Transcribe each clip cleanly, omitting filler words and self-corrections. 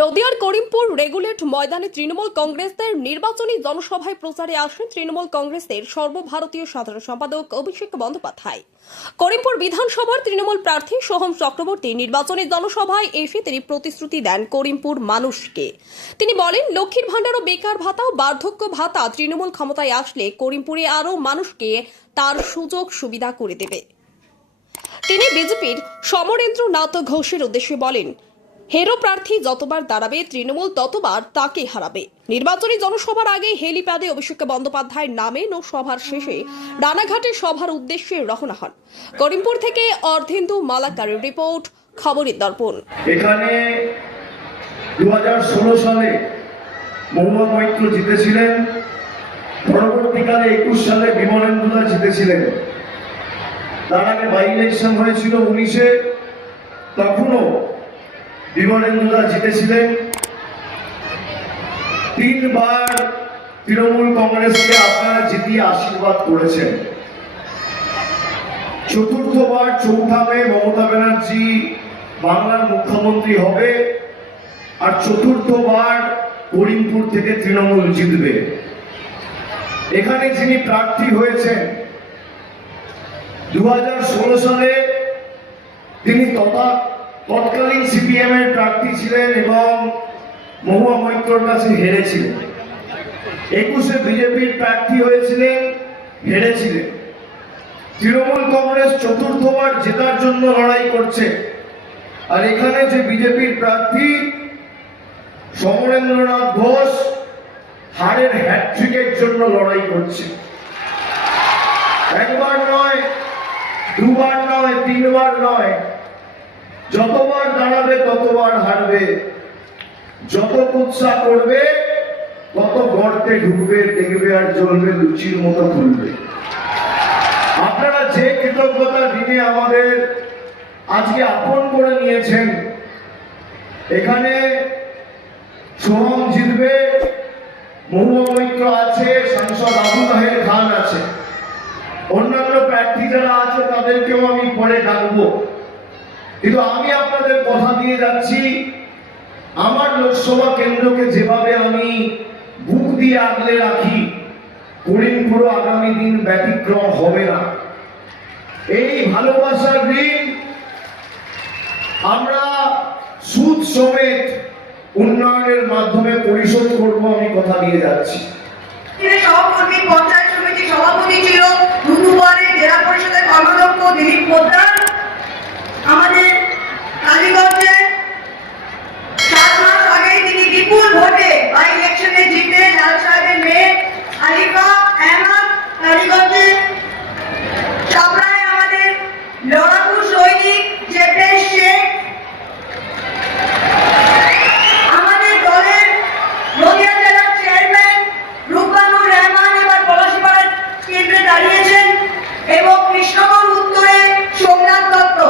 নদিয়ার করিমপুর রেগুলেট ময়দানে তৃণমূল কংগ্রেসের নির্বাচনী জনসভায় প্রচারে আসেন তৃণমূল কংগ্রেসের সর্বভারতীয় সাধারণ সম্পাদক অভিষেক বন্দ্যোপাধ্যায়। করিমপুর বিধানসভার তৃণমূল প্রার্থী সোহম চক্রবর্তী নির্বাচনী জনসভায় এসে তিনি প্রতিশ্রুতি দেন করিমপুর মানুষকে। তিনি বলেন, লক্ষ্মীর ভাণ্ডার ও বেকার ভাতা ও বার্ধক্য ভাতা তৃণমূল ক্ষমতায় আসলে করিমপুরে আরও মানুষকে তার সুযোগ সুবিধা করে দেবে। তিনি বিজেপির সমরেন্দ্রনাথ ঘোষের উদ্দেশ্যে বলেন, হেরো প্রার্থী যতবার দাঁড়াবে তৃণমূল ততবার তাকে হারাবে। নির্বাচনী জনসভার আগে হেলিপ্যাডে অভিষেক বন্দ্যোপাধ্যায় নামেন ও সভার শেষে রানাঘাটে সভার উদ্দেশ্যে রওনা হন। করিমপুর থেকে অর্ধেন্দু মালাকারের রিপোর্ট, খবরের দর্পণ। এখানে 2016 সালে মহুয়া মৈত্র জিতেছিলেন, পরবর্তীকালে 21 সালে বিমলেন্দুদা জিতেছিলেন। তার আগে বাই ইলেকশন হয়েছিল 19-এ, তখনও বিমলেন্দুদা জিতেছিলেন। 3 বার তৃণমূল কংগ্রেসকে আপনারা জিতিয়ে আশীর্বাদ করেছেন। চতুর্থবার চৌঠা মে মমতা ব্যানার্জি বাংলার মুখ্যমন্ত্রী হবে, আর চতুর্থবার করিমপুর থেকে তৃণমূল জিতবে। এখানে যিনি প্রার্থী হয়েছেন 2016 সালে তিনি তৎকালীন সিপিএম এর প্রার্থী ছিলেন এবং মহুয়া মৈত্রর কাছে হেরেছিলেন। 21-এ বিজেপির প্রার্থী হয়েছিলেন, হেরেছিলেন। তৃণমূল কংগ্রেস চতুর্থবার জেতার জন্য লড়াই করছে, আর এখানে যে বিজেপির প্রার্থী সমরেন্দ্রনাথ ঘোষ হারের হ্যাট্রিকের জন্য লড়াই করছে। একবার নয়, দুবার নয়, 3 বার নয়, যতবার দাঁড়াবে ততবার হারবে। যত কুৎসা করবে তত গর্তে ঢুকবে, দেখবে আর জ্বলবে, লুচির মতো খুলবে। আপনারা যে কৃতজ্ঞতা দিনে আমাদের আজকে আপন করে নিয়েছেন, এখানে সোহম জিতবে, মহুয়া মৈত্র আছে, সাংসদ আবু তাহের খান আছে, অন্যান্য প্রার্থী যারা আছে তাদেরকেও আমি পরে ডাকবো। কিন্তু আমি আপনাদের কথা দিয়ে যাচ্ছি, আমার লোকসভা কেন্দ্রকে যেভাবে আমি বুক দিয়ে আগলে রাখি, করিমপুর আগামী দিন ব্যতিক্রম হবে না। এই ভালোবাসার ঋণ আমরা সুদ সমেত উন্নয়নের মাধ্যমে পরিশোধ করব, আমি কথা দিয়ে যাচ্ছি। সহকর্মী পঞ্চায়েত সমিতির সভাপতি ছিল দুবারের জেলা পরিষদের কর্মাধ্যক্ষ দিলীপ পোদ্দার। আমাদের কালীগঞ্জে 7 মাস আগেই তিনি বিপুল ভোটে বাই ইলেকশনে জিতে লাল সাহেবের মেয়ে আলিফা আহমদ। কালীগঞ্জে চাপড়ায় আমাদের লড়াকু সৈনিক জেপেশ শেখ। আমাদের দলের নদিয়া জেলার চেয়ারম্যান রূপবানুর রহমান এবার পলাশীপাড়া কেন্দ্রে দাঁড়িয়েছেন, এবং কৃষ্ণগড় উত্তরে সোমনাথ দত্ত।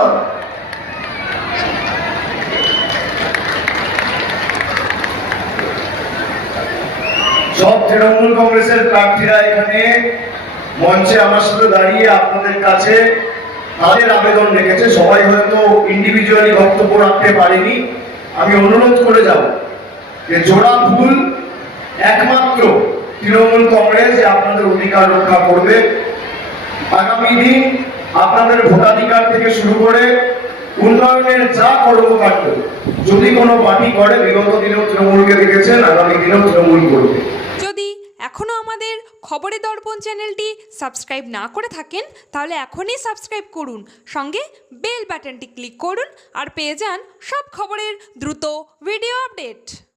সব তৃণমূল কংগ্রেসের প্রার্থীরা এখানে মঞ্চে আমার সাথে দাঁড়িয়ে আপনাদের কাছে তাদের আবেদন রেখেছে। সবাই হয়তো ইন্ডিভিজুয়ালি বক্তব্য রাখতে পারেনি। আমি অনুরোধ করে যাব যে জোড়া ফুল একমাত্র তৃণমূল কংগ্রেস যে আপনাদের অধিকার রক্ষা করবে। আগামী দিন আপনাদের ভোটাধিকার থেকে শুরু করে উন্নয়নের যা কর্মকাণ্ড যদি কোনো পার্টি করে, বিগত দিনেও তৃণমূলকে দেখেছেন, আগামী দিনেও তৃণমূল করবে। যদি এখনও আমাদের খবরের দর্পণ চ্যানেলটি সাবস্ক্রাইব না করে থাকেন, তাহলে এখনই সাবস্ক্রাইব করুন, সঙ্গে বেল বাটনটি ক্লিক করুন আর পেয়ে যান সব খবরের দ্রুত ভিডিও আপডেট।